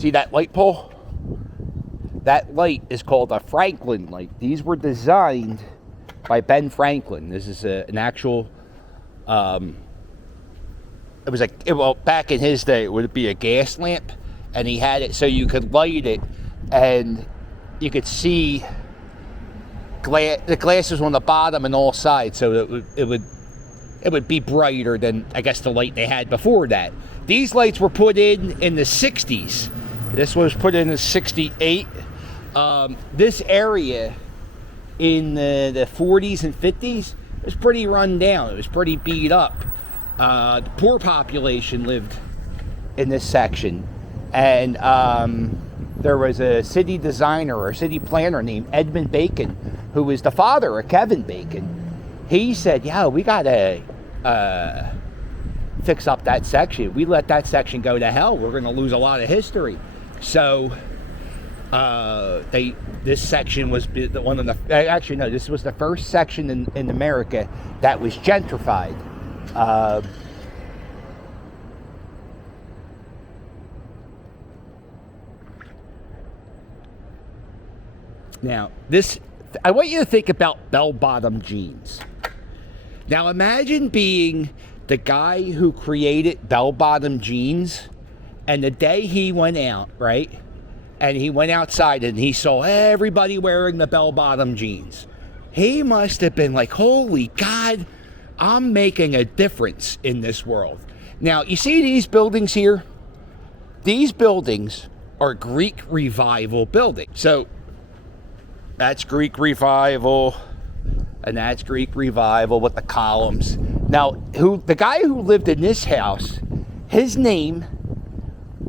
See that light pole? That light is called a Franklin light. These were designed by Ben Franklin. This is an actual, it was well, back in his day, it would be a gas lamp, and he had it so you could light it, and you could see the glass was on the bottom and all sides, so it would be brighter than, I guess, the light they had before that. These lights were put in the 60s. This was put in 68. This area in the 40s and 50s was pretty run down. It was pretty beat up. The poor population lived in this section, and there was a city designer or city planner named Edmund Bacon, who was the father of Kevin Bacon. He said, yeah, we gotta fix up that section. We let that section go to hell, we're gonna lose a lot of history. So this section was one of the, actually no, this was the first section in America that was gentrified. Now, I want you to think about bell-bottom jeans. Now, imagine being the guy who created bell-bottom jeans, and the day he went out, right, and he went outside and he saw everybody wearing the bell-bottom jeans. He must have been like, holy God, I'm making a difference in this world. Now, you see these buildings here? These buildings are Greek Revival buildings. So, that's Greek Revival, and that's Greek Revival with the columns. Now, the guy who lived in this house, his name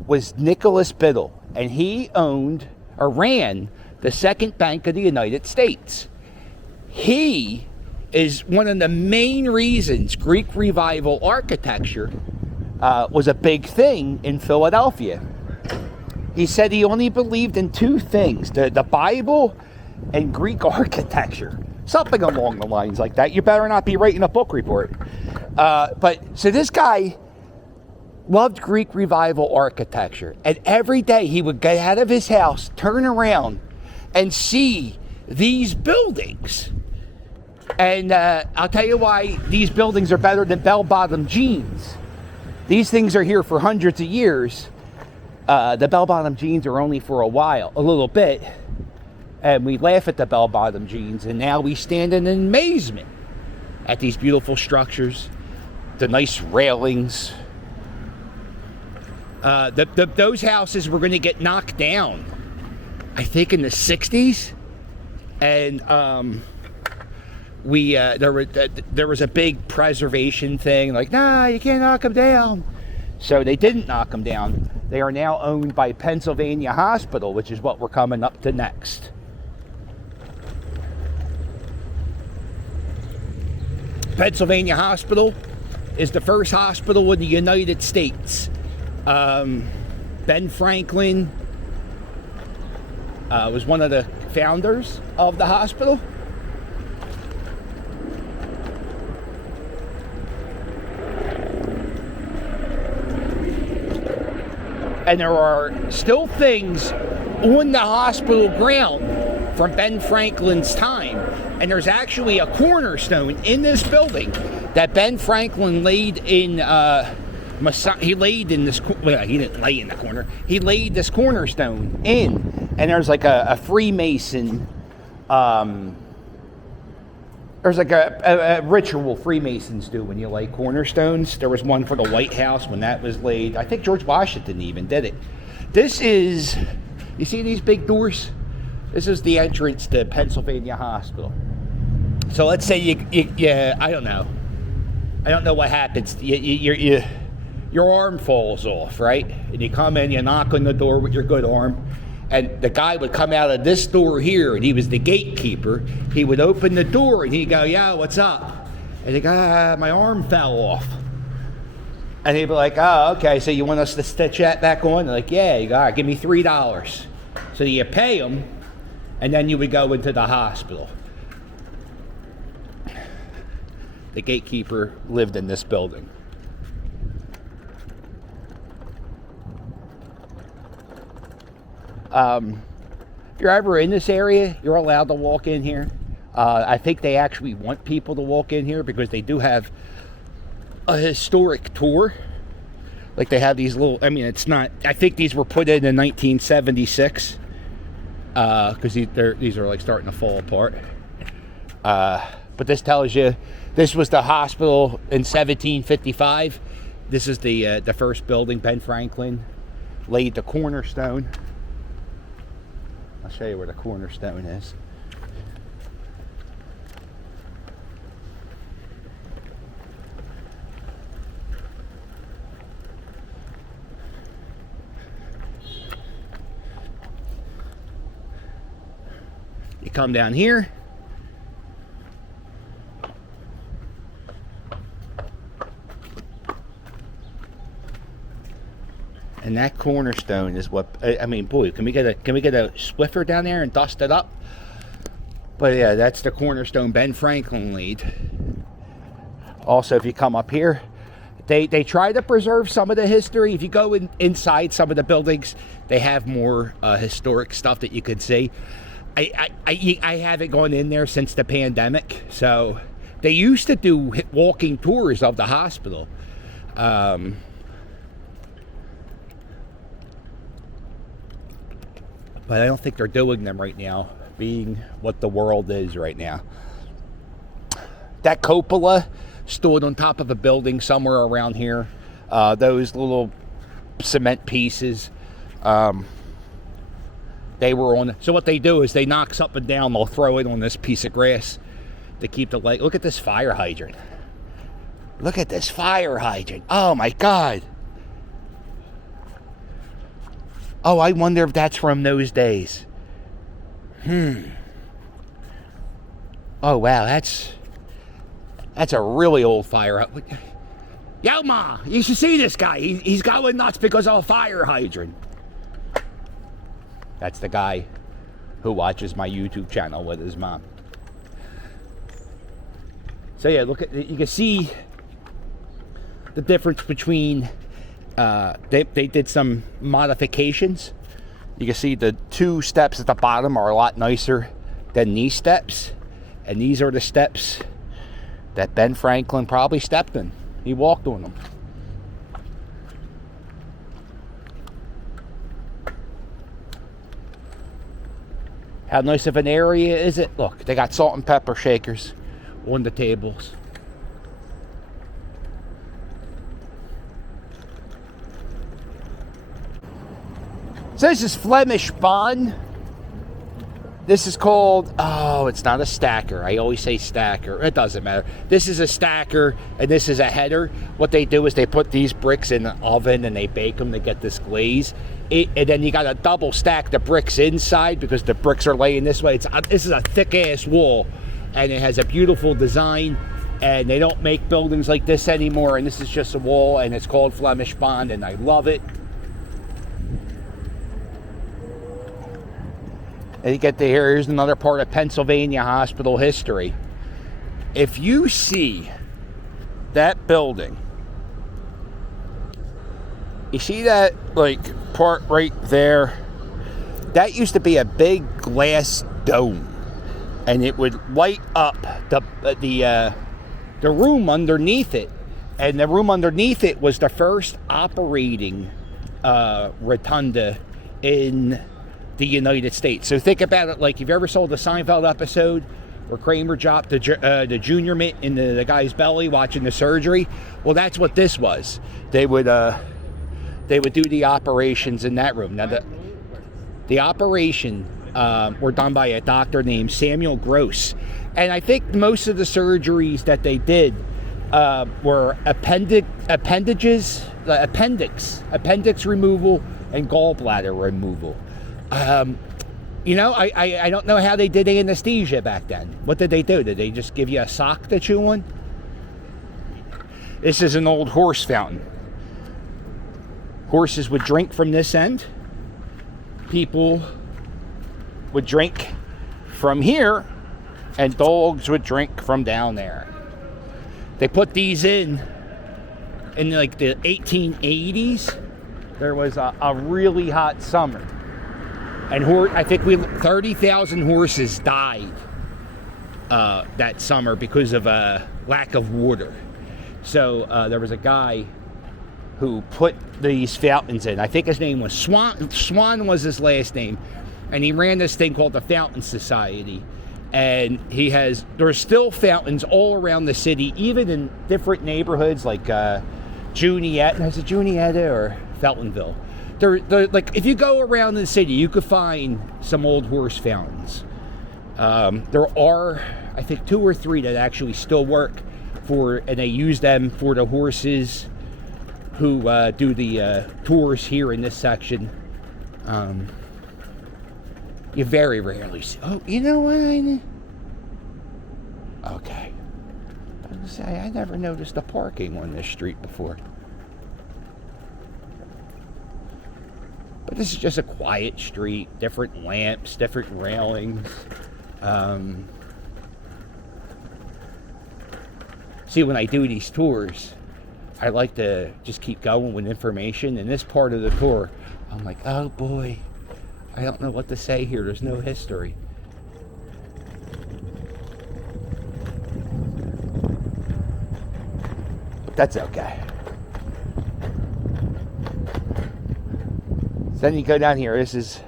was Nicholas Biddle, and he owned or ran the Second Bank of the United States. He is one of the main reasons Greek Revival architecture was a big thing in Philadelphia. He said he only believed in two things, the Bible and Greek architecture. Something along the lines like that. You better not be writing a book report. So this guy loved Greek Revival architecture. And every day he would get out of his house, turn around, and see these buildings. And I'll tell you why these buildings are better than bell-bottom jeans. These things are here for hundreds of years. The bell-bottom jeans are only for a little bit. And we laugh at the bell-bottom jeans, and now we stand in amazement at these beautiful structures, the nice railings. Those houses were going to get knocked down, I think, in the 60s, and there was a big preservation thing, like, nah, you can't knock them down. So they didn't knock them down. They are now owned by Pennsylvania Hospital, which is what we're coming up to next. Pennsylvania Hospital is the first hospital in the United States. Ben Franklin was one of the founders of the hospital. And there are still things on the hospital ground from Ben Franklin's time. And there's actually a cornerstone in this building that Ben Franklin laid in, he laid in this, well, he didn't lay in the corner, he laid this cornerstone in. And there's like a Freemason, there's like a ritual Freemasons do when you lay cornerstones. There was one for the White House when that was laid. I think George Washington even did it. This is, you see these big doors? This is the entrance to Pennsylvania Hospital. So let's say you I don't know. I don't know what happens. Your arm falls off, right? And you come in, you knock on the door with your good arm, and the guy would come out of this door here, and he was the gatekeeper. He would open the door, and he'd go, yeah, what's up? And he'd go, my arm fell off. And he'd be like, oh, okay, so you want us to stitch that back on? They're like, yeah. You go, all right, give me $3. So you pay him, and then you would go into the hospital. The gatekeeper lived in this building. If you're ever in this area, you're allowed to walk in here. I think they actually want people to walk in here because they do have a historic tour. Like they have these little, I mean, it's not, I think these were put in 1976 because these are like starting to fall apart. But this tells you this was the hospital in 1755. This is the first building. Ben Franklin laid the cornerstone. I'll show you where the cornerstone is. You come down here. And that cornerstone is what, I mean, boy, can we get a Swiffer down there and dust it up? But yeah, that's the cornerstone Ben Franklin laid. Also, if you come up here, they try to preserve some of the history. If you go inside some of the buildings, they have more historic stuff that you could see. I haven't gone in there since the pandemic, so they used to do walking tours of the hospital. But I don't think they're doing them right now, being what the world is right now. That cupola stood on top of a building somewhere around here. Those little cement pieces, they were on. So what they do is they knock something down, they'll throw it on this piece of grass to keep the light. Look at this fire hydrant. Look at this fire hydrant. Oh my God. Oh, I wonder if that's from those days. Oh wow, that's a really old fire. Yo, Ma, you should see this guy. He's going nuts because of a fire hydrant. That's the guy who watches my YouTube channel with his mom. So yeah, look at, you can see the difference between they did some modifications. You can see the two steps at the bottom are a lot nicer than these steps, and these are the steps that Ben Franklin probably stepped in. He walked on them. How nice of an area is it? Look, they got salt and pepper shakers on the tables. So this is Flemish bond. This is called, oh, it's not a stacker. I always say stacker. It doesn't matter. This is a stacker and this is a header. What they do is they put these bricks in the oven and they bake them to get this glaze. And then you got to double stack the bricks inside because the bricks are laying this way. This is a thick ass wall and it has a beautiful design, and they don't make buildings like this anymore, and this is just a wall and it's called Flemish bond and I love it. And you get to here's another part of Pennsylvania hospital history. If you see that building, you see that like part right there, that used to be a big glass dome, and it would light up the room underneath it, and the room underneath it was the first operating rotunda in the United States. So think about it like, if you ever saw the Seinfeld episode where Kramer dropped the junior mitt in the guy's belly watching the surgery, well, that's what this was. They would do the operations in that room. Now the operation were done by a doctor named Samuel Gross, and I think most of the surgeries that they did were appendix removal and gallbladder removal. You know, I don't know how they did anesthesia back then. What did they do? Did they just give you a sock to chew on? This is an old horse fountain. Horses would drink from this end. People would drink from here, and dogs would drink from down there. They put these in like the 1880s. There was a really hot summer. And I think 30,000 horses died that summer because of a lack of water. So there was a guy who put these fountains in. I think his name was Swan. Swan was his last name. And he ran this thing called the Fountain Society. And there's still fountains all around the city, even in different neighborhoods like Juniata. Is it Juniata or Feltonville? They're like, if you go around the city, you could find some old horse fountains. There are, I think, 2 or 3 that actually still work and they use them for the horses who do the tours here in this section. You very rarely see. Oh, you know what? Okay. I was gonna say, I never noticed the parking on this street before. But this is just a quiet street, different lamps, different railings. See, when I do these tours, I like to just keep going with information. In this part of the tour, I'm like, oh boy, I don't know what to say here. There's no history. But that's okay. So then you go down here. This is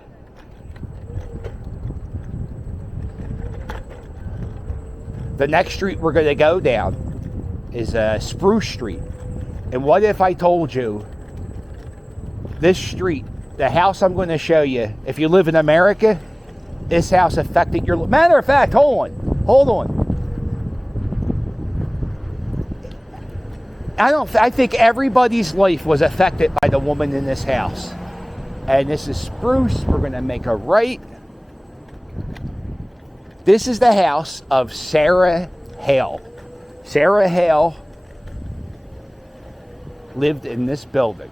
the next street we're going to go down is Spruce Street. And what if I told you this street, the house I'm going to show you, if you live in America, this house affected your... Matter of fact, hold on. I think everybody's life was affected by the woman in this house. And this is Spruce. We're going to make a right. This is the house of Sarah Hale. Sarah Hale lived in this building.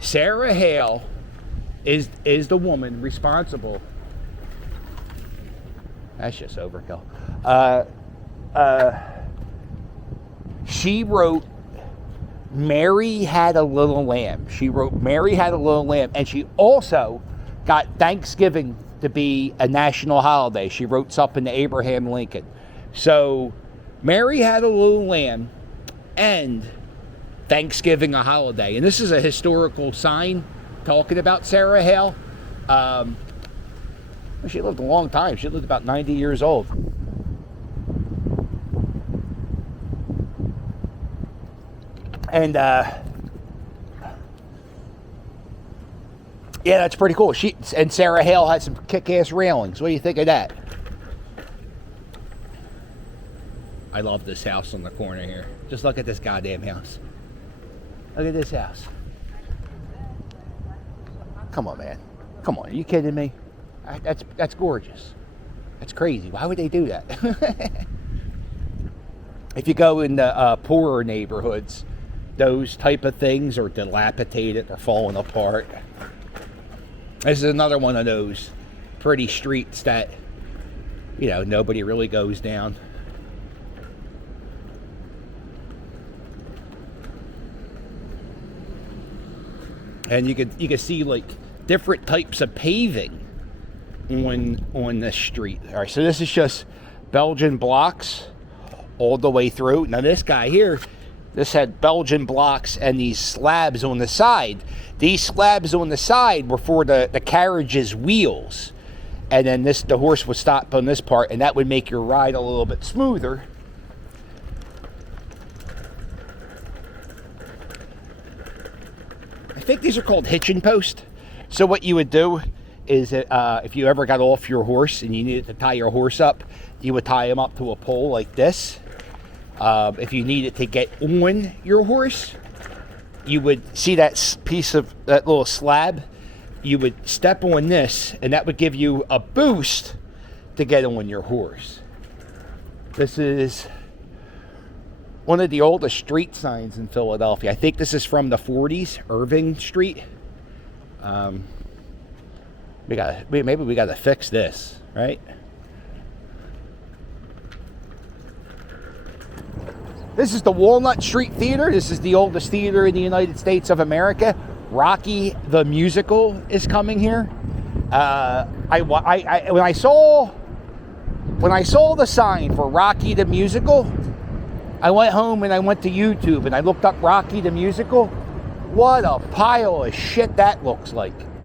Sarah Hale is the woman responsible. That's just overkill. She wrote Mary Had a Little Lamb. She wrote Mary Had a Little Lamb, and she also got Thanksgiving to be a national holiday. She wrote something to Abraham Lincoln. So Mary Had a Little Lamb and Thanksgiving a holiday. And this is a historical sign talking about Sarah Hale. She lived a long time. She lived about 90 years old. And yeah, that's pretty cool. And Sarah Hale had some kick-ass railings. What do you think of that? I love this house on the corner here. Just look at this goddamn house. Look at this house. Come on, man. Come on, are you kidding me? That's gorgeous. That's crazy. Why would they do that? If you go in the poorer neighborhoods, those type of things are dilapidated. They're falling apart. This is another one of those pretty streets that, you know, nobody really goes down. And you can see like different types of paving on this street. All right, so this is just Belgian blocks all the way through. Now this guy here, this had Belgian blocks and these slabs on the side. These slabs on the side were for the carriage's wheels. And then the horse would stop on this part, and that would make your ride a little bit smoother. I think these are called hitching posts. So what you would do is if you ever got off your horse and you needed to tie your horse up, you would tie him up to a pole like this. If you needed to get on your horse, you would see that piece of that little slab. You would step on this, and that would give you a boost to get on your horse. This is one of the oldest street signs in Philadelphia. I think this is from the 40s, Irving Street. Maybe we gotta fix this, right? This is the Walnut Street Theater. This is the oldest theater in the United States of America. Rocky the Musical is coming here. When I saw the sign for Rocky the Musical, I went home and I went to YouTube and I looked up Rocky the Musical. What a pile of shit that looks like.